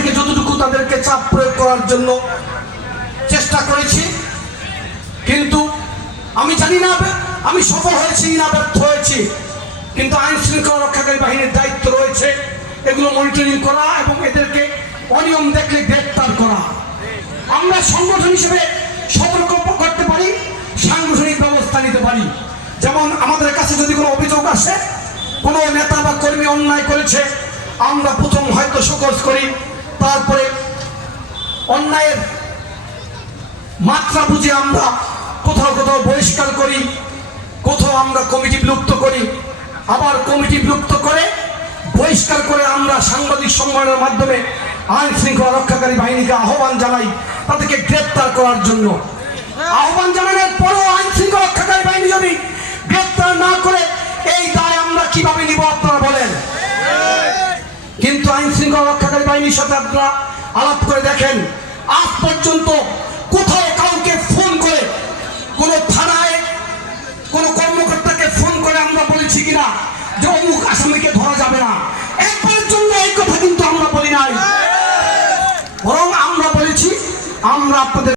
থেকে যতটুকু তাদেরকে চাপ প্রয়োগ করার জন্য চেষ্টা করেছি, কিন্তু আমি জানি না আমি সফল হয়েছি না ব্যর্থ হয়েছি। কিন্তু আইন শৃঙ্খলা রক্ষাকারী বাহিনীর দায়িত্ব রয়েছে এগুলো মনিটরিং করা এবং এদেরকে অনিয়ম দেখলে গ্রেপ্তার করা। আমরা সংগঠন হিসেবে সতর্ক করতে পারি, সাংগঠনিক ব্যবস্থা নিতে পারি। যেমন আমাদের কাছে যদি কোনো অভিযোগ আসে, কোনো নেতা বা কর্মী অন্যায় করেছে, আমরা প্রথম হয়তো শোকজ করি, তারপরে অন্যায়ের মাত্রা বুঝে আমরা কোথাও কোথাও বহিষ্কার করি, কোথাও আমরা কমিটি বিলুপ্ত করি, আবার কমিটি বিলুপ্ত করে বহিষ্কার করে আমরা সাংবাদিক সম্মেলনের মাধ্যমে আইন শৃঙ্খলা রক্ষাকারী বাহিনীকে আহ্বান জানাই তাদেরকে গ্রেপ্তার করার জন্য। আহ্বান জানানোর পরও আইন শৃঙ্খলা রক্ষাকারী বাহিনী যদি গ্রেপ্তার না করে এই দায় আমরা কিভাবে নিব আপনারা বলেন? কিন্তু আইন শৃঙ্খলা রক্ষাকারী বাহিনীর সাথে আপনারা আলাপ করে দেখেন, আজ পর্যন্ত কোথাও কাউকে ফোন করে, কোনো থানায় কোনো কর্মকর্তাকে ফোন করে আমরা বলেছি কিনা যে অমুক আসামিকে ধরা যাবে না? একবারের জন্য এই কথা কিন্তু আমরা বলি নাই, বরং আমরা বলেছি আমরা আপনাদের